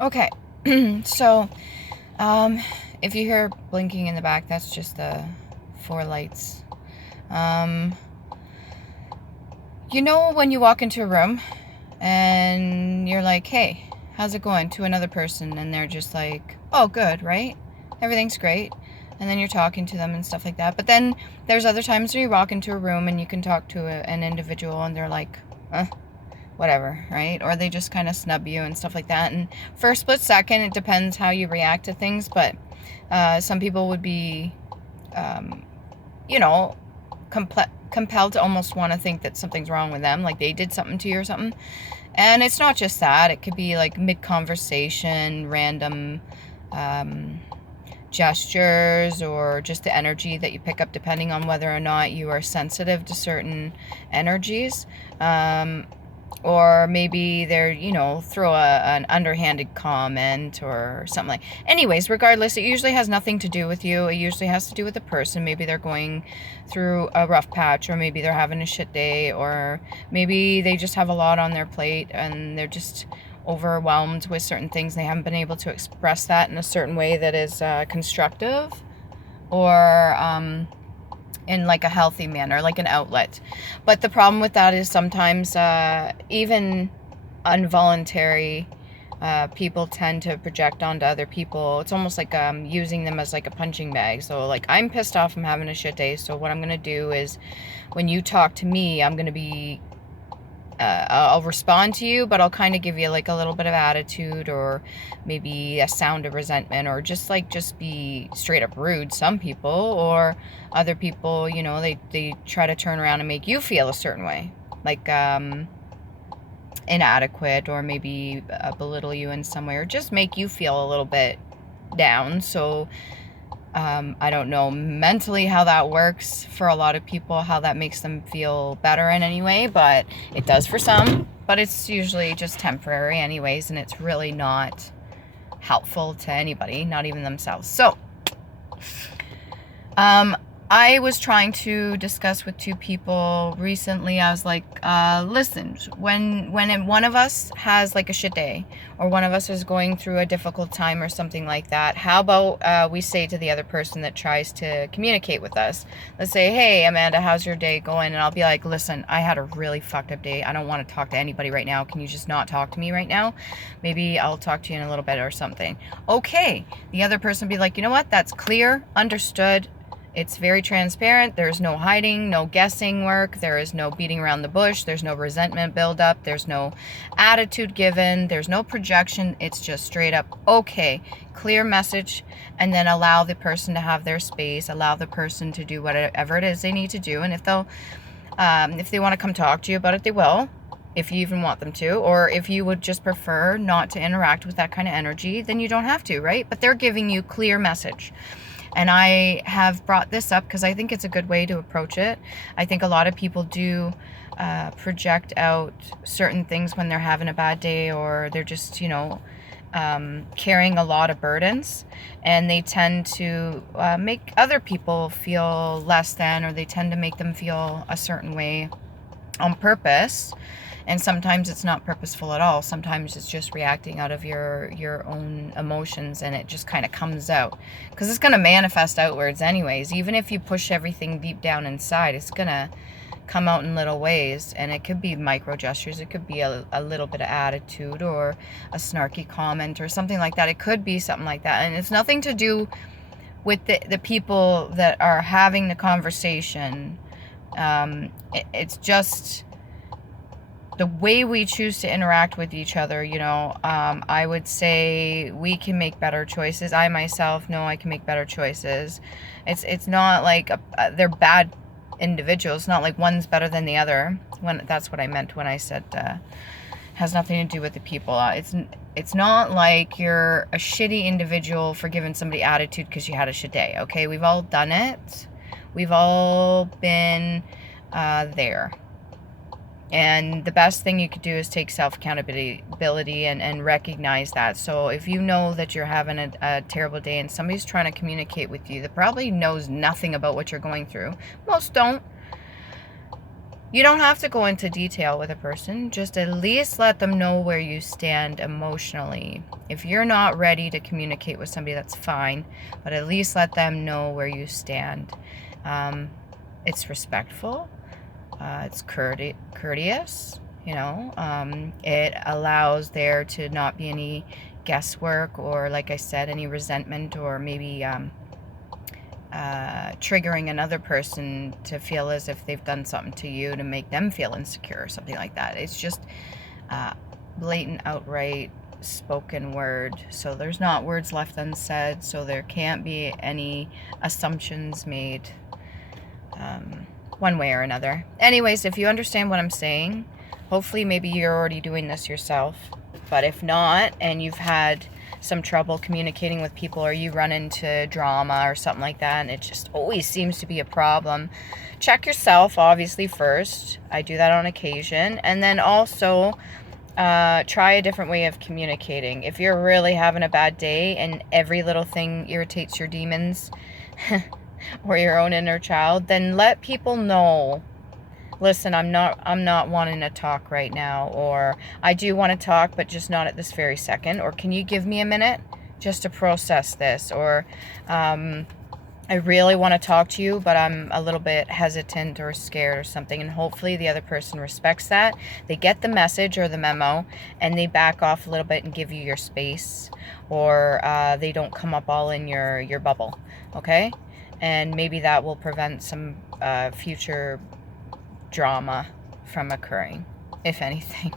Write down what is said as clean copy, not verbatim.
Okay. So, um, if you hear blinking in the back, that's just the 4 lights. Um, when you walk into a room and you're like, hey, how's it going, to another person, and they're just like, oh, good, right? Everything's great. And then you're talking to them and stuff like that. But then there's other times where you walk into a room and you can talk to an individual and they're like, whatever, right? Or they just kind of snub you and stuff like that. And for a split second, it depends how you react to things. But some people would be, um, you know, compelled to almost want to think that something's wrong with them, like they did something to you or something. And it's not just that. It could be like mid-conversation, random gestures, or just the energy that you pick up depending on whether or not you are sensitive to certain energies. Or maybe they're, throw an underhanded comment or something like. Anyways, regardless, it usually has nothing to do with you. It usually has to do with the person. Maybe they're going through a rough patch, or maybe they're having a shit day, or maybe they just have a lot on their plate and they're just overwhelmed with certain things. They haven't been able to express that in a certain way that is constructive, or in like a healthy manner, like an outlet. But the problem with that is sometimes even involuntary people tend to project onto other people. It's almost like using them as like a punching bag. So like, I'm pissed off, I'm having a shit day, so what I'm gonna do is when you talk to me, I'm gonna be I'll respond to you, but I'll kind of give you like a little bit of attitude, or maybe a sound of resentment, or just be straight up rude. Some people, or other people, they try to turn around and make you feel a certain way, like inadequate, or maybe belittle you in some way, or just make you feel a little bit down. So I don't know mentally how that works for a lot of people, how that makes them feel better in any way, but it does for some. But it's usually just temporary anyways, and it's really not helpful to anybody, not even themselves. So, I was trying to discuss with two people recently. I was like, listen, when one of us has like a shit day, or one of us is going through a difficult time or something like that, how about we say to the other person that tries to communicate with us, let's say, hey, Amanda, how's your day going? And I'll be like, listen, I had a really fucked up day. I don't want to talk to anybody right now. Can you just not talk to me right now? Maybe I'll talk to you in a little bit or something. Okay. The other person will be like, you know what? That's clear, understood. It's very transparent. There's no hiding, no guessing work. There is no beating around the bush. There's no resentment buildup. There's no attitude given. There's no projection. It's just straight up, okay, clear message, and then allow the person to have their space. Allow the person to do whatever it is they need to do. And if they want to come talk to you about it, they will, if you even want them to. Or if you would just prefer not to interact with that kind of energy, then you don't have to, right? But they're giving you clear message. And I have brought this up because I think it's a good way to approach it. I think a lot of people do project out certain things when they're having a bad day, or they're just, carrying a lot of burdens, and they tend to make other people feel less than, or they tend to make them feel a certain way on purpose. And sometimes it's not purposeful at all. Sometimes it's just reacting out of your own emotions, and it just kind of comes out, because it's going to manifest outwards anyways. Even if you push everything deep down inside, it's going to come out in little ways. And it could be micro gestures, it could be a little bit of attitude, or a snarky comment, or something like that. It could be something like that, and it's nothing to do with the people that are having the conversation. It's just the way we choose to interact with each other. I would say we can make better choices. I myself know I can make better choices. It's not like they're bad individuals. It's not like one's better than the other. That's what I meant when I said has nothing to do with the people. It's not like you're a shitty individual for giving somebody attitude because you had a shit day. Okay, we've all done it. We've all been there. And the best thing you could do is take self-accountability and recognize that. So if you know that you're having a terrible day and somebody's trying to communicate with you that probably knows nothing about what you're going through, most don't, You don't have to go into detail with a person. Just at least let them know where you stand emotionally. If you're not ready to communicate with somebody, that's fine. But at least let them know where you stand. It's respectful. It's courteous. It allows there to not be any guesswork or, like I said, any resentment or maybe triggering another person to feel as if they've done something to you to make them feel insecure or something like that. It's just blatant, outright spoken word. So there's not words left unsaid, so there can't be any assumptions made one way or another. Anyways, if you understand what I'm saying, hopefully maybe you're already doing this yourself. But if not, and you've had some trouble communicating with people, or you run into drama or something like that, and it just always seems to be a problem, check yourself, obviously, first. I do that on occasion. And then also try a different way of communicating. If you're really having a bad day and every little thing irritates your demons or your own inner child, then let people know, listen, I'm not wanting to talk right now, or I do want to talk, but just not at this very second, or can you give me a minute just to process this, or I really want to talk to you, but I'm a little bit hesitant or scared or something. And hopefully the other person respects that. They get the message or the memo, and they back off a little bit and give you your space, or they don't come up all in your bubble, okay? And maybe that will prevent some future drama from occurring, if anything.